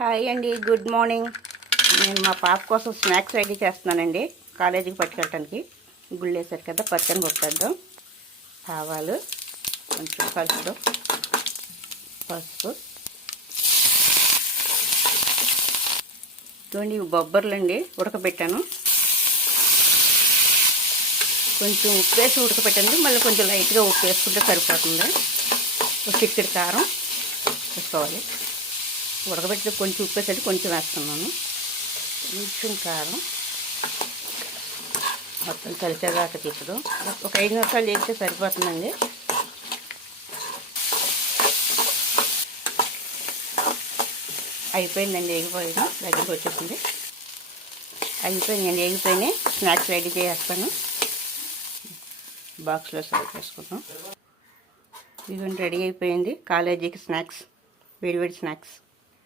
Hi అండి, good morning. నేను మా పాప కోసం స్నాక్స్ రెడీ చేస్తున్నానండి. కాలేజీకి పట్టుకెళ్ళటానికి గుళ్ళు వేసారు కదా, పచ్చని పప్పేద్దాం. ఆవాలు, కొంచెం కలుపుదాం, పసుపు, చూడండి ఇవి బొబ్బర్లు అండి, ఉడకబెట్టాను. కొంచెం ఉప్పు వేసి ఉడకబెట్టండి, మళ్ళీ కొంచెం లైట్గా ఉప్పు వేసుకుంటే సరిపోతుంది. ఒక చిక్కడి కారం వేసుకోవాలి. ఉడకబెట్టి కొంచెం ఉప్పు వేసి కొంచెం వేస్తున్నాను, కొంచెం కారం, మొత్తం కలిసేదాకా తిప్పడం. ఒక 5 నిమిషాలు చేస్తే సరిపోతుందండి. అయిపోయిందండి, ఎగిపోయాను, దగ్గరికి వచ్చేసింది. అయిపోయిందండి, ఎగిపోయినాయి. స్నాక్స్ రెడీ చేస్తాను, బాక్స్లో సర్వ్ చేసుకుందాం. ఇదిగోండి రెడీ అయిపోయింది కాలేజీకి స్నాక్స్, వేడివేడి స్నాక్స్.